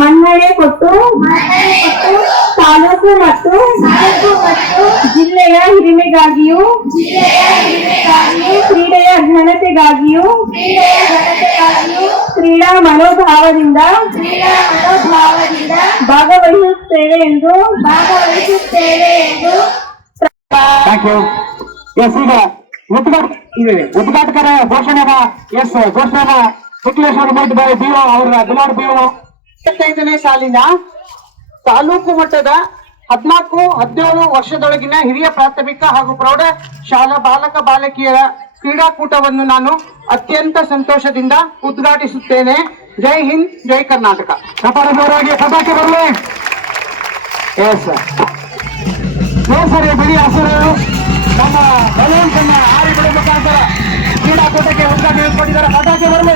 ಮನ್ನಣೆ ಕೊಟ್ಟು, ತಾಲೂಕು ಮತ್ತು ಜಿಲ್ಲೆಯ ಹಿರಿಮೆಗಾಗಿಯೂ, ಕ್ರೀಡೆಯ ಘನತೆಗಾಗಿಯೂ, ಕ್ರೀಡಾ ಮನೋಭಾವದಿಂದ ಭಾಗವಹಿಸುತ್ತೇವೆ ಎಂದು ಭಾಗವಹಿಸುತ್ತೇವೆ ಎಂದು ಉದ್ಘಾಟಕರ ಘೋಷಣೆ ಎಸ್ ಶುಕ್ಲೇಶ್ವರ ಮಠ ಬಾಯಿ ಬಿಒ ಅವರ ದುಲಾರ್ ಬಿಒ ಇಪ್ಪತ್ತೈದನೇ ಸಾಲಿನ ತಾಲೂಕು ಮಟ್ಟದ ಹದಿನಾಲ್ಕು ಹದಿನೇಳು ವರ್ಷದೊಳಗಿನ ಹಿರಿಯ ಪ್ರಾಥಮಿಕ ಹಾಗೂ ಪ್ರೌಢ ಶಾಲಾ ಬಾಲಕ ಬಾಲಕಿಯರ ಕ್ರೀಡಾಕೂಟವನ್ನು ನಾನು ಅತ್ಯಂತ ಸಂತೋಷದಿಂದ ಉದ್ಘಾಟಿಸುತ್ತೇನೆ. ಜೈ ಹಿಂದ್ ಜೈ ಕರ್ನಾಟಕ. ಬರಲಿ. ಎಸ್ ಸರ್ ಬಿಳಿ ಹಸಿರು ನಮ್ಮ ಬಲೂನ್ಸ್ ಅನ್ನ ಹಾರಿ ಬಿಡುವ ಮುಖಾಂತರ ಕ್ರೀಡಾಕೂಟಕ್ಕೆ ಉದ್ಘಾಟನೆ ಕೊಟ್ಟಿದ್ದಾರೆ ಪಟಾಕಿ ಬರಲಿ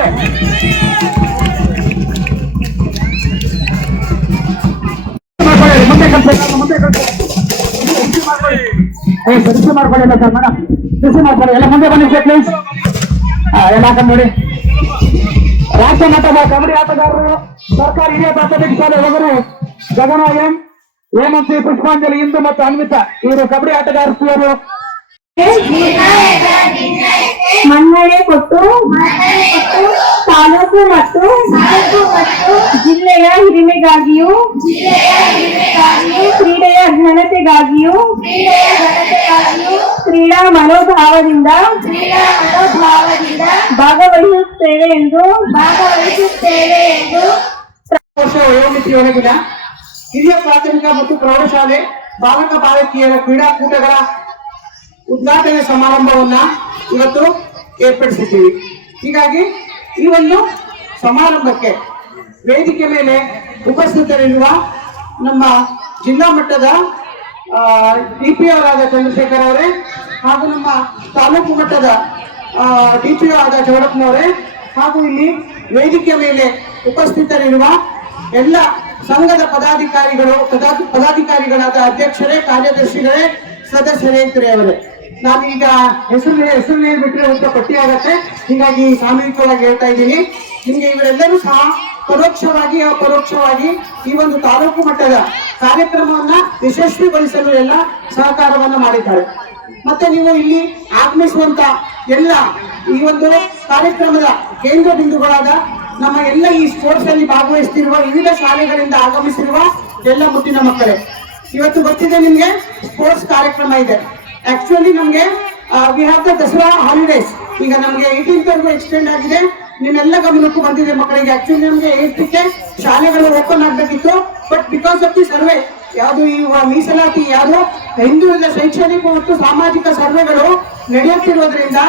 ಮಾಡ್ಕೊಳ್ಳಿ, ಸರ್ ಮೇಡಮ್. ಸರಿಸಿ ಮಾಡ್ಕೊಳ್ಳಿ. ಎಲ್ಲ ಮುಂದೆ ಬನ್ನಿ ಸರ್ ಪ್ಲೀಸ್ ಎಲ್ಲ ನೋಡಿ. ರಾಷ್ಟ್ರ ಮಟ್ಟದ ಕಬಡ್ಡಿ ಆಟಗಾರರು ಸರ್ಕಾರಿ ಹಿರಿಯ ಪ್ರಾಥಮಿಕ ಶಾಲೆ ಹೋಗರು ಗಗನ ಎಂ ಹೇಮಂತಿ ಪುಷ್ಪಾಂಜಲಿ ಇಂದು ಮತ್ತು ಅನ್ವಿತ ಇವರು ಕಬಡ್ಡಿ ಆಟಗಾರತಿಯರು ಮನ್ನಣೆ ಕೊಟ್ಟು, ತಾಲೂಕು ಮತ್ತು ಜಿಲ್ಲೆಯ ಹಿರಿಮೆಗಾಗಿಯೂ, ಕ್ರೀಡೆಯ ಘನತೆಗಾಗಿಯೂ, ಕ್ರೀಡಾ ಮನೋಭಾವದಿಂದ ಭಾಗವಹಿಸುತ್ತೇವೆ ಎಂದು ಭಾಗವಹಿಸುತ್ತೇವೆ ಎಂದು ಹಿರಿಯ ಪ್ರಾಥಮಿಕ ಮತ್ತು ಪ್ರೌಢಶಾಲೆ, ಬಾಲಕ, ಬಾಲಕಿಯರ ಕ್ರೀಡಾಕೂಟಗಳ ಉದ್ಘಾಟನೆ ಸಮಾರಂಭವನ್ನ ಇವತ್ತು ಏರ್ಪಡಿಸಿದ್ದೀವಿ. ಹೀಗಾಗಿ ಈ ಒಂದು ಸಮಾರಂಭಕ್ಕೆ ವೇದಿಕೆ ಮೇಲೆ ಉಪಸ್ಥಿತರಿರುವ ನಮ್ಮ ಜಿಲ್ಲಾ ಮಟ್ಟದ ಡಿ ಪಿ ಆದ ಚಂದ್ರಶೇಖರ್ ಅವರೇ ಹಾಗೂ ನಮ್ಮ ತಾಲೂಕು ಮಟ್ಟದ ಡಿ ಪಿ ಆದ ಚೌಡಪ್ಪನವರೇ ಹಾಗೂ ಇಲ್ಲಿ ವೇದಿಕೆ ಮೇಲೆ ಉಪಸ್ಥಿತರಿರುವ ಎಲ್ಲ ಸಂಘದ ಪದಾಧಿಕಾರಿಗಳು, ಪದಾಧಿ- ಪದಾಧಿಕಾರಿಗಳಾದ ಅಧ್ಯಕ್ಷರೇ, ಕಾರ್ಯದರ್ಶಿಗಳೇ ಸದಸ್ಯರೇ ಅವರೇ ನಾನೀಗ ಹೆಸರು ಹೆಸರು ಬಿಟ್ಟರೆ ಒಂದು ಪಟ್ಟಿ ಆಗತ್ತೆ. ಹೀಗಾಗಿ ಸಾಮೂಹಿಕವಾಗಿ ಹೇಳ್ತಾ ಇದ್ದೀನಿ. ನಿಮ್ಗೆ ಇವರೆಲ್ಲರೂ ಸಹ ಪರೋಕ್ಷವಾಗಿ, ಅಪರೋಕ್ಷವಾಗಿ ಈ ಒಂದು ತಾಲೂಕು ಮಟ್ಟದ ಕಾರ್ಯಕ್ರಮವನ್ನ ಯಶಸ್ವಿಗೊಳಿಸಲು ಎಲ್ಲ ಸಹಕಾರವನ್ನ ಮಾಡಿದ್ದಾರೆ. ಮತ್ತೆ ನೀವು ಇಲ್ಲಿ ಆಗಮಿಸುವಂತ ಎಲ್ಲ ಈ ಒಂದು ಕಾರ್ಯಕ್ರಮದ ಕೇಂದ್ರ ಬಿಂದುಗಳಾದ ನಮ್ಮ ಎಲ್ಲ ಈ ಸ್ಪೋರ್ಟ್ಸ್ ಅಲ್ಲಿ ಭಾಗವಹಿಸುತ್ತಿರುವ ವಿವಿಧ ಶಾಲೆಗಳಿಂದ ಆಗಮಿಸಿರುವ ಎಲ್ಲ ಮುಟ್ಟಿನ ಮಕ್ಕಳೇ ಇವತ್ತು ಗೊತ್ತಿದೆ ನಿಮ್ಗೆ ಸ್ಪೋರ್ಟ್ಸ್ ಕಾರ್ಯಕ್ರಮ ಇದೆ. ಆಕ್ಚುಲಿ ನಮ್ಗೆ we have the Dasara holidays ಈಗ ನಮ್ಗೆ ಏಟೀನ್ ವರೆಗೂ ಎಕ್ಸ್ಟೆಂಡ್ ಆಗಿದೆ. ನಿಮ್ಮೆಲ್ಲ ಗಮನಕ್ಕೂ ಬಂದಿದೆ ಮಕ್ಕಳಿಗೆ. ಆಕ್ಚುಲಿ ನಮ್ಗೆ ಏಯ್ಟ್ಗೆ ಶಾಲೆಗಳು open ಆಗ್ಬೇಕಿತ್ತು. But because of the survey ಯಾವುದು ಈ ಮೀಸಲಾತಿ ಯಾವುದು ಹಿಂದುಳಿದ ಶೈಕ್ಷಣಿಕ ಮತ್ತು ಸಾಮಾಜಿಕ ಸರ್ವೆಗಳು ನಡೆಯುತ್ತಿರುವುದರಿಂದ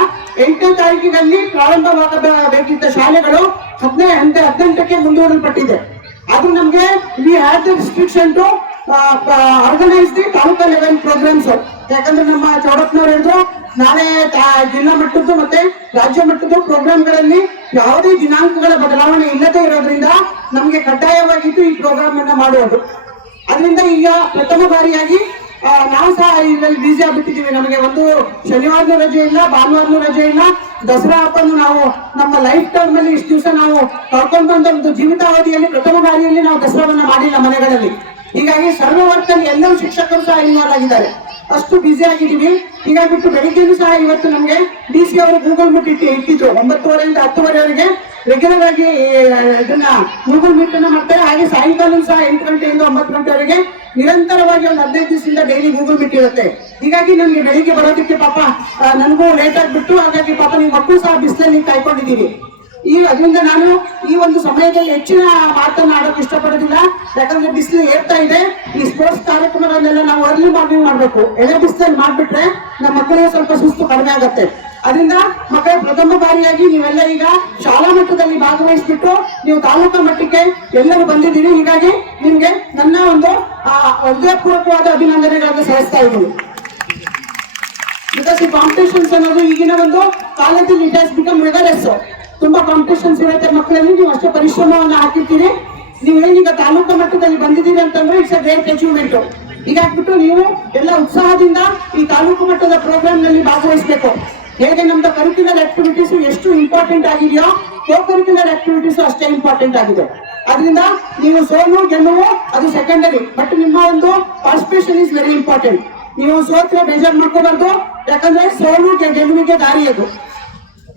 ಎಂಟನೇ ತಾರೀಕಿನಲ್ಲಿ ಪ್ರಾರಂಭವಾಗಬೇಕಿದ್ದ ಶಾಲೆಗಳು ಹದಿನೈದು ಹದಿನೆಂಟಕ್ಕೆ ಮುಂದೂಡಲ್ಪಟ್ಟಿದೆ. ಅದು ನಮ್ಗೆ we have the restriction to organise the taluka level programmes ಯಾಕಂದ್ರೆ ನಮ್ಮ ಚೌಡಪ್ಪನವ್ರು ಹೇಳಿದ್ರು, ನಾಳೆ ಜಿಲ್ಲಾ ಮಟ್ಟದ್ದು ಮತ್ತೆ ರಾಜ್ಯ ಮಟ್ಟದ್ದು ಪ್ರೋಗ್ರಾಮ್ಗಳಲ್ಲಿ ಯಾವುದೇ ದಿನಾಂಕಗಳ ಬದಲಾವಣೆ ಇಲ್ಲದೆ ಇರೋದ್ರಿಂದ ನಮ್ಗೆ ಕಡ್ಡಾಯವಾಗಿದ್ದು ಈ ಪ್ರೋಗ್ರಾಮ್ ಅನ್ನ ಮಾಡುವುದು. ಅದರಿಂದ ಈಗ ಪ್ರಥಮ ಬಾರಿಯಾಗಿ ನಾವು ಸಹ ಇದರಲ್ಲಿ ಬ್ಯುಸಿ ಆಗ್ಬಿಟ್ಟಿದ್ದೀವಿ. ನಮಗೆ ಒಂದು ಶನಿವಾರನೂ ರಜೆ ಇಲ್ಲ, ಭಾನುವಾರನೂ ರಜೆ ಇಲ್ಲ. ದಸರಾ ಹಬ್ಬನು ನಾವು ನಮ್ಮ ಲೈಫ್ ಟೈಮ್ ಅಲ್ಲಿ ಇಷ್ಟು ದಿವಸ ನಾವು ಕಳ್ಕೊಂಡು ಬಂದ ಒಂದು ಜೀವಿತಾವಧಿಯಲ್ಲಿ ಪ್ರಥಮ ಬಾರಿಯಲ್ಲಿ ನಾವು ದಸರಾವನ್ನ ಮಾಡಿಲ್ಲ ಮನೆಗಳಲ್ಲಿ. ಹೀಗಾಗಿ ಸರ್ವ ಎಲ್ಲರೂ ಶಿಕ್ಷಕರು ಸಹ ಇನ್ವಾಲ್ವ್ ಆಗಿದ್ದಾರೆ. ಅಷ್ಟು ಬ್ಯುಸಿ ಆಗಿದ್ದೀವಿ. ಹೀಗಾಗಿಬಿಟ್ಟು ಬೆಳಿಗ್ಗೆನೂ ಸಹ ಇವತ್ತು ನಮಗೆ ಡಿ ಸಿ ಅವರು ಗೂಗಲ್ ಮೀಟ್ ಇಟ್ಟು ಇಟ್ಟಿದ್ರು. ಒಂಬತ್ತುವರೆಯಿಂದ ಹತ್ತುವರೆವರೆಗೆ ರೆಗ್ಯುಲರ್ ಆಗಿ ಇದನ್ನ ಗೂಗಲ್ ಮೀಟ್ ಅನ್ನ ಮಾಡ್ತಾರೆ. ಹಾಗೆ ಸಾಯಂಕಾಲ ಸಹ ಎಂಟು ಗಂಟೆಯಿಂದ ಒಂಬತ್ತು ಗಂಟೆವರೆಗೆ ನಿರಂತರವಾಗಿ ಒಂದು ಹದಿನೈದು ದಿವಸದಿಂದ ಡೈಲಿ ಗೂಗಲ್ ಮೀಟ್ ಇರುತ್ತೆ. ಹೀಗಾಗಿ ನನಗೆ ಬೆಳಿಗ್ಗೆ ಬರೋದಕ್ಕೆ ಪಾಪ ನನಗೂ ಲೇಟ್ ಆಗಿಬಿಟ್ಟು, ಹಾಗಾಗಿ ಪಾಪ ನೀವು ಮಕ್ಕಳು ಸಹ ಬಿಸಿಲಲ್ಲಿ ಕಾಯ್ಕೊಂಡಿದ್ದೀವಿ ಈ ಅದರಿಂದ ನಾನು ಈ ಒಂದು ಸಮಯದಲ್ಲಿ ಹೆಚ್ಚಿನ ಮಾತನ್ನು ಆಡೋಕೆ ಇಷ್ಟಪಡೋದಿಲ್ಲ. ಯಾಕಂದ್ರೆ ಬಿಸಿಲು ಏರ್ತಾ ಇದೆ. ಈ ಸ್ಪೋರ್ಟ್ಸ್ ಕಾರ್ಯಕ್ರಮಗಳನ್ನೆಲ್ಲ ನಾವು ಅರ್ಲಿ ಮಾರ್ನಿಂಗ್ ಮಾಡಬೇಕು. ಎಳೆ ಬಿಸಿಲಲ್ಲಿ ಮಾಡಿಬಿಟ್ರೆ ನಮ್ಮ ಮಕ್ಕಳಿಗೆ ಸ್ವಲ್ಪ ಸುಸ್ತು ಕಡಿಮೆ ಆಗುತ್ತೆ. ಅದರಿಂದ ಮಕ್ಕಳ ಪ್ರಥಮ ಬಾರಿಯಾಗಿ ನೀವೆಲ್ಲ ಈಗ ಶಾಲಾ ಮಟ್ಟದಲ್ಲಿ ಭಾಗವಹಿಸ್ಬಿಟ್ಟು ನೀವು ತಾಲೂಕಾ ಮಟ್ಟಕ್ಕೆ ಎಲ್ಲರೂ ಬಂದಿದ್ದೀರಿ. ಹೀಗಾಗಿ ನಿಮಗೆ ನನ್ನ ಒಂದು ಹೃದಯಪೂರ್ವಕವಾದ ಅಭಿನಂದನೆಗಳನ್ನು ಸಲ್ಲಿಸ್ತಾ ಇದ್ದೀನಿ. ಬಿಕಾಸ್ ಈ ಕಾಂಪಿಟೇಷನ್ಸ್ ಅನ್ನೋದು ಈಗಿನ ಒಂದು ಕಾಲೇಜಲ್ಲಿ ಇಟ್ ಹ್ಯಾಸ್ ಬಿಕಮ್ ರಿಗರಸ್ ತುಂಬಾ ಕಾಂಪಿಟೇಷನ್ಸ್ ಇರುತ್ತೆ. ಮಕ್ಕಳಲ್ಲಿ ನೀವು ಅಷ್ಟೇ ಪರಿಶ್ರಮವನ್ನು ಹಾಕಿರ್ತೀರಿ. ನೀವು ಏನೀಗ ತಾಲೂಕು ಮಟ್ಟದಲ್ಲಿ ಬಂದಿದ್ದೀರಿ ಅಂತಂದ್ರೆ ಇಟ್ಸ್ ಅ ಗ್ರೇಟ್ ಅಚೀವ್ಮೆಂಟ್ ಹೀಗಾಗ್ಬಿಟ್ಟು ನೀವು ಎಲ್ಲ ಉತ್ಸಾಹದಿಂದ ಈ ತಾಲೂಕು ಮಟ್ಟದ ಪ್ರೋಗ್ರಾಮ್ನಲ್ಲಿ ಭಾಗವಹಿಸಬೇಕು. ಹೇಗೆ ನಮ್ದು ಕರಿಕ್ಯುಲರ್ ಆಕ್ಟಿವಿಟೀಸ್ ಎಷ್ಟು ಇಂಪಾರ್ಟೆಂಟ್ ಆಗಿದೆಯೋ ಕೋ ಕರಿಕ್ಯುಲರ್ ಆಕ್ಟಿವಿಟೀಸ್ ಅಷ್ಟೇ ಇಂಪಾರ್ಟೆಂಟ್ ಆಗಿದೆ. ಅದರಿಂದ ನೀವು ಸೋಲು, ಗೆಲುವು, ಅದು ಸೆಕೆಂಡರಿ ಬಟ್ ನಿಮ್ಮ ಒಂದು ಪಾರ್ಟಿಸಿಪೇಷನ್ ಇಸ್ ವೆರಿ ಇಂಪಾರ್ಟೆಂಟ್ ನೀವು ಸೋತ್ರೆ ಬೇಜಾರು ಮಾಡ್ಕೋಬಾರ್ದು. ಯಾಕಂದ್ರೆ ಸೋಲು ಗೆಲುವಿಗೆ ದಾರಿ ಅದು.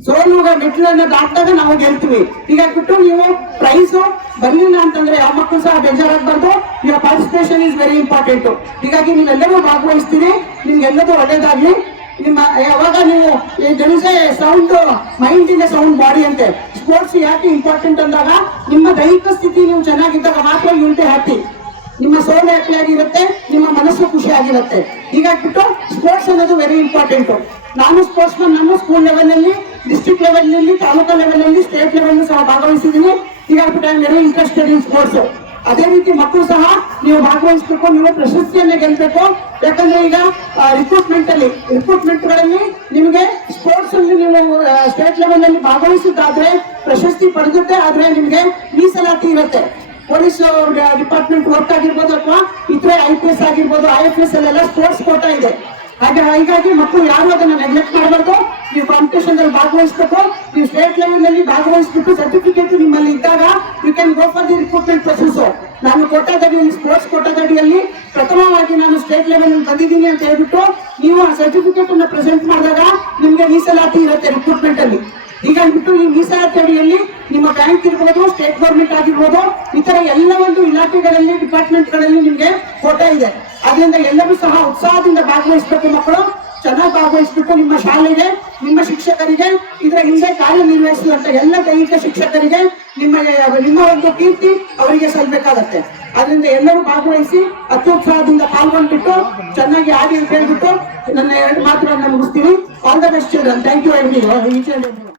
ಸೋಲುಗ ಮೆಟ್ಟಿಲನ್ನ ದಾಟಿದಾಗ ನಾವು ಗೆಲ್ತೀವಿ. ಹೀಗಾಗ್ಬಿಟ್ಟು ನೀವು ಪ್ರೈಸ್ ಬರಲಿಲ್ಲ ಅಂತಂದ್ರೆ ಯಾವ ಮಕ್ಕಳು ಸಹ ಬೇಜಾರಾಗಬಾರ್ದು. ನಿಮ್ಮ ಪಾರ್ಟಿಸಿಪೇಷನ್ ಇಸ್ ವೆರಿ ಇಂಪಾರ್ಟೆಂಟ್ ಹೀಗಾಗಿ ನೀವೆಲ್ಲರೂ ಭಾಗವಹಿಸ್ತೀರಿ ನಿಮ್ಗೆಲ್ಲದೂ ಒಳ್ಳೇದಾಗ್ಲಿ. ನಿಮ್ಮ ಯಾವಾಗ ನೀವು ಜನಸೇ ಸೌಂಡ್ ಮೈಂಡ್ ಇಂದ ಸೌಂಡ್ ಬಾಡಿ ಅಂತೆ. ಸ್ಪೋರ್ಟ್ಸ್ ಯಾಕೆ ಇಂಪಾರ್ಟೆಂಟ್ ಅಂದಾಗ ನಿಮ್ಮ ದೈಹಿಕ ಸ್ಥಿತಿ ನೀವು ಚೆನ್ನಾಗಿದ್ದಾಗ ಮಾತ್ರ ಯುಂಟೆ ಹ್ಯಾಪಿ ನಿಮ್ಮ ಸೋಲ್ ಹ್ಯಾಪಿ ಆಗಿರುತ್ತೆ, ನಿಮ್ಮ ಮನಸ್ಸು ಖುಷಿ ಆಗಿರುತ್ತೆ. ಹೀಗಾಗ್ಬಿಟ್ಟು ಸ್ಪೋರ್ಟ್ಸ್ ಅನ್ನೋದು ವೆರಿ ಇಂಪಾರ್ಟೆಂಟ್ ನಾನು ಸ್ಪೋರ್ಟ್ಸ್ ನಾನು ಸ್ಕೂಲ್ ಲೆವೆಲ್ ಅಲ್ಲಿ ಡಿಸ್ಟ್ರಿಕ್ಟ್ ಲೆವೆಲ್ನಲ್ಲಿ, ತಾಲೂಕಾ ಲೆವೆಲ್ ಅಲ್ಲಿ ಸ್ಟೇಟ್ ಲೆವೆಲ್ ಸಹ ಭಾಗವಹಿಸಿದ್ದೀನಿ I very interested in sports ಅದೇ ರೀತಿ ಮಕ್ಕಳು ಸಹ ನೀವು ಭಾಗವಹಿಸಬೇಕು, ನೀವು ಪ್ರಶಸ್ತಿಯನ್ನ ಗೆಲ್ಬೇಕು. ಯಾಕಂದ್ರೆ ಈಗ ರಿಕ್ರೂಟ್ಮೆಂಟ್ ಅಲ್ಲಿ ರಿಕ್ರೂಟ್ಮೆಂಟ್ಗಳಲ್ಲಿ ನಿಮಗೆ ಸ್ಪೋರ್ಟ್ಸ್ ಅಲ್ಲಿ ನೀವು ಸ್ಟೇಟ್ ಲೆವೆಲ್ ಅಲ್ಲಿ ಭಾಗವಹಿಸಿದ್ದಾದ್ರೆ ಪ್ರಶಸ್ತಿ ಪಡೆದುತ್ತೆ ಆದ್ರೆ ನಿಮಗೆ ಮೀಸಲಾತಿ ಇರುತ್ತೆ. ಪೊಲೀಸ್ ಡಿಪಾರ್ಟ್ಮೆಂಟ್ ವರ್ಕ್ ಆಗಿರ್ಬೋದು ಅಥವಾ ಇತರೆ ಐ ಪಿ ಎಸ್ ಆಗಿರ್ಬೋದು ಐ ಎಫ್ ಎಸ್ ಅಲ್ಲೆಲ್ಲ ಸ್ಪೋರ್ಟ್ಸ್ ಕೋಟಾ ಇದೆ. ಹಾಗೆ ಹೀಗಾಗಿ ಮಕ್ಕಳು ಯಾರು ಅದನ್ನ ನೆಗ್ಲೆಕ್ಟ್ ಮಾಡಬಾರ್ದು? ನೀವು ಕಾಂಪಿಟೇಷನ್ ಅಲ್ಲಿ ಭಾಗವಹಿಸಬೇಕು. ನೀವು ಸ್ಟೇಟ್ ಲೆವೆಲ್ನಲ್ಲಿ ಭಾಗವಹಿಸ್ಬಿಟ್ಟು ಸರ್ಟಿಫಿಕೇಟ್ ನಿಮ್ಮಲ್ಲಿ ಇದ್ದಾಗ you can go for the recruitment process ನಾನು ಕೋಟಾದಡಿಯಲ್ಲಿ ಸ್ಪೋರ್ಟ್ಸ್ ಕೋಟಾದಡಿಯಲ್ಲಿ ಪ್ರಥಮವಾಗಿ ನಾನು ಸ್ಟೇಟ್ ಲೆವೆಲ್ ಬಂದಿದ್ದೀನಿ ಅಂತ ಹೇಳ್ಬಿಟ್ಟು ನೀವು ಆ ಸರ್ಟಿಫಿಕೇಟ್ ಅನ್ನ ಪ್ರೆಸೆಂಟ್ ಮಾಡಿದಾಗ ನಿಮ್ಗೆ ಮೀಸಲಾತಿ ಇರುತ್ತೆ ರಿಕ್ರೂಟ್ಮೆಂಟ್ ಅಲ್ಲಿ. ಅಂದ್ಬಿಟ್ಟು ಈ ಮೀಸಲಾತಿ ಅಡಿಯಲ್ಲಿ ನಿಮ್ಮ ಬ್ಯಾಂಕ್ ಇರ್ಬೋದು ಸ್ಟೇಟ್ ಗೌರ್ಮೆಂಟ್ ಆಗಿರ್ಬೋದು, ಇತರ ಎಲ್ಲ ಒಂದು ಇಲಾಖೆಗಳಲ್ಲಿ ಡಿಪಾರ್ಟ್ಮೆಂಟ್ಗಳಲ್ಲಿ ನಿಮ್ಗೆ ಕೋಟಾ ಇದೆ. ಅದರಿಂದ ಎಲ್ಲರೂ ಸಹ ಉತ್ಸಾಹದಿಂದ ಭಾಗವಹಿಸಬೇಕು ಮಕ್ಕಳು. ಚೆನ್ನಾಗಿ ಭಾಗವಹಿಸ್ಬಿಟ್ಟು ನಿಮ್ಮ ಶಾಲೆಗೆ, ನಿಮ್ಮ ಶಿಕ್ಷಕರಿಗೆ, ಇದರ ಹಿಂದೆ ಕಾರ್ಯನಿರ್ವಹಿಸುವಂತ ಎಲ್ಲ ದೈಹಿಕ ಶಿಕ್ಷಕರಿಗೆ ನಿಮ್ಮ ನಿಮ್ಮ ಒಂದು ಕೀರ್ತಿ ಅವರಿಗೆ ಸಲ್ಬೇಕಾಗತ್ತೆ. ಅದರಿಂದ ಎಲ್ಲರೂ ಭಾಗವಹಿಸಿ ಅತ್ಯುತ್ಸಾಹದಿಂದ ಪಾಲ್ಗೊಂಡ್ಬಿಟ್ಟು, ಚೆನ್ನಾಗಿ ಆಡಿ ಹೇಳ್ಬಿಟ್ಟು, ನನ್ನ ಎರಡು ಮಾತುಗಳನ್ನ ಮುಗಿಸ್ತೀನಿ all the best thank you every